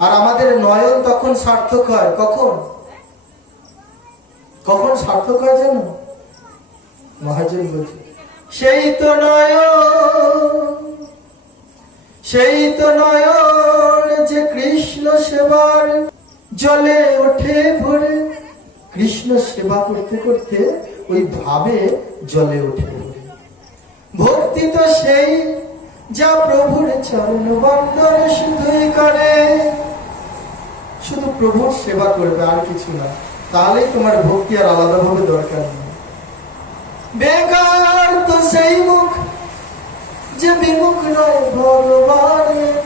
আর আমাদের নয়ন তখন সার্থক হয় কখন? কখন সার্থক হয় জানো? মহাজন বলছে, সেই তো নয়ন যে কৃষ্ণ সেবার জলে ওঠে ভরে। কৃষ্ণ সেবা করতে করতে ওই ভাবে জলে ওঠে ভরে। ভক্তি তো সেই যা প্রভুর চরণ বন্দন শুধুই করে। শুধু প্রভুর সেবা করবে, আর কিছু না, তাহলেই তোমার ভক্তি আর আলাদাভাবে দরকার নেই। বেকার তো সেই মুখ যে বিমুখ নয় ভগবানের।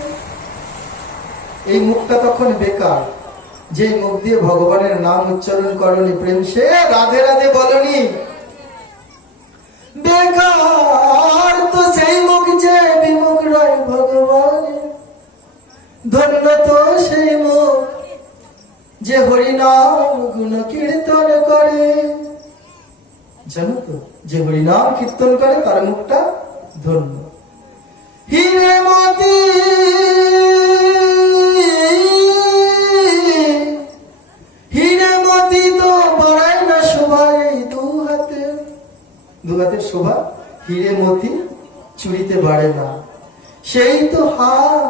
এই মুখটা তখন বেকার, যে মুখ দিয়ে ভগবানের নাম উচ্চারণ করনি, প্রেম সে রাধে রাধে বলনি। বেকার তো সেই মুখ যে বিমুখ নয় ভগবানের। ধন্য তো সেই মুখ যে হরিনাম গুণ কীর্তন করে। জানো তো, যে হরিনাম কীর্তন করে তার মুখটা ধন্য। হিরে মতি তো বাড়ায় না শোভা এই দু হাতের শোভা। হিরে মতি চুরিতে বাড়ে না। সেই তো হাত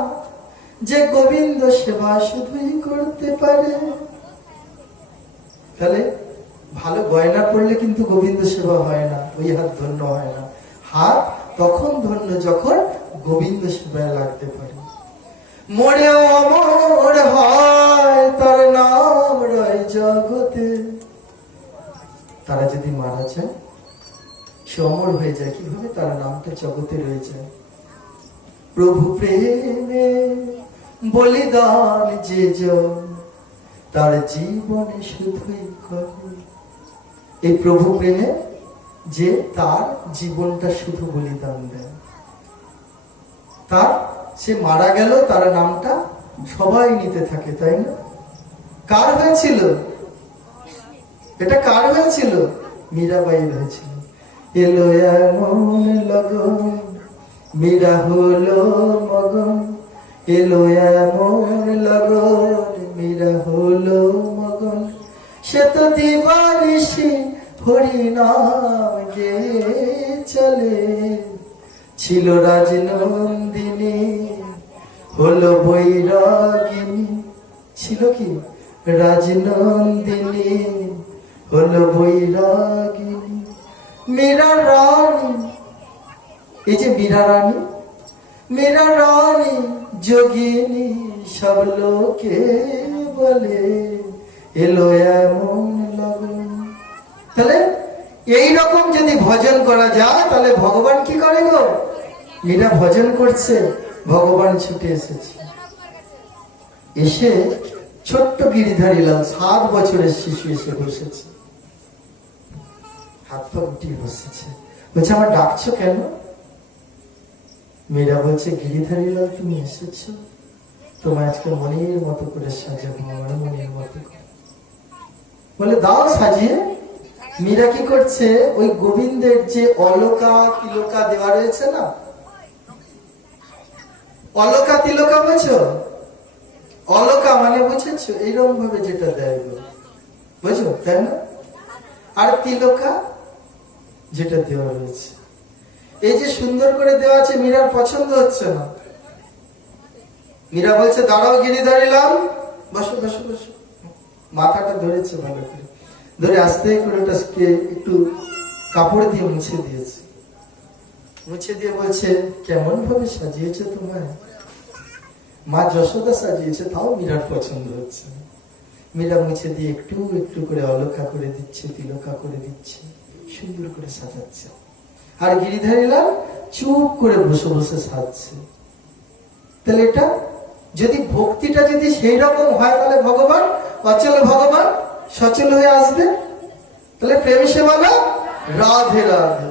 যে গোবিন্দ সেবা শুধুই করতে পারে। তাহলে ভালো গয়না পড়লে কিন্তু গোবিন্দ সেবা হয় না, ওই হাত ধন্য হয় না। হাত তখন ধন্য যখন গোবিন্দ সেবায় লাগতে পারে। মরেও অমর হয় তার নাম রয় জগতে। তারা যদি মারা যায়, সে অমর হয়ে যায় কিভাবে? তার নামটা জগতে রয়ে যায়। প্রভু প্রেমে বলিদান যে জন তার জীবনে শুধুই করে। এই প্রভু প্রেমে যে তার জীবনটা শুধু বলিদান দেয়, তার সে মারা গেল, তার নামটা সবাই নিতে থাকে, তাই না? কার হয়েছিল এটা? কার হয়েছিল? মীরাবাইয়ের হয়েছিল। এলো এমন লগন মীরা হলো মগন। এলো এমন লগন মীরা হলো মগন। সে তো দিবানিশি হরিনাম গে চলে। ছিল রাজনন্দিনী হলো বৈরাগিনী। ছিল কি? রাজনন্দিনী হলো বৈরাগিনী। মীরা রানী, এই যে মীরা রানী, মীরা রানী যোগিনী সব লোকে বলে। এলো এমন লগন। তাহলে এইরকম যদি ভজন করা যায়, তাহলে ভগবান কি করে গো? মীরা ভজন করছে, ভগবান ছুটে এসেছে। এসে ছোট্ট গিরিধারী লাল 7 বছরের শিশু এসে বসেছে, হাত পা গুটিয়ে বসেছে। বলছে, আমার ডাকছো কেন? মীরা বলছে, গিরিধারী লাল তুমি এসেছো, তোমায় আজকে মনের মতো করে সাজাবো, আমার মনের মতো করে। বলে, দাও সাজিয়ে। মীরা কি করছে? ওই গোবিন্দের যে অলকা তিলকা দেওয়া রয়েছে না, অলকা তিলকা বুঝছো? অলকা মানে বুঝেছো? এইরকম ভাবে যেটা দেয় গো, বুঝছো তাই না? আর তিলকা যেটা দেওয়া রয়েছে, এই যে সুন্দর করে দেওয়া আছে, মীরার পছন্দ হচ্ছে না। মীরা বলছে, দাঁড়াও গিরিধারী লাল, বসো বসো বসো। মাথাটা ধরেছে ভালো করে, ধরে আস্তে করে ওটাকে একটু কাপড় দিয়ে মুছে দিয়েছে। মুছে দিয়ে বলছে, কেমন ভাবে সাজিয়েছে তোমায়? মা যশোদা সাজিয়েছে, তাও মীরার পছন্দ হচ্ছে। মীরা মুছে দিয়ে একটু একটু করে অলকা করে দিচ্ছে, তিলকা করে দিচ্ছে, সুন্দর করে সাজাচ্ছে। আর গিরিধারী লাল চুপ করে বসে বসে সাজছে। তাহলে এটা যদি ভক্তিটা যদি সেই রকম হয়, তাহলে ভগবান অচল ভগবান সচল হয়ে আসবে। তাহলে প্রেম সেবা না, রাধে রাধে।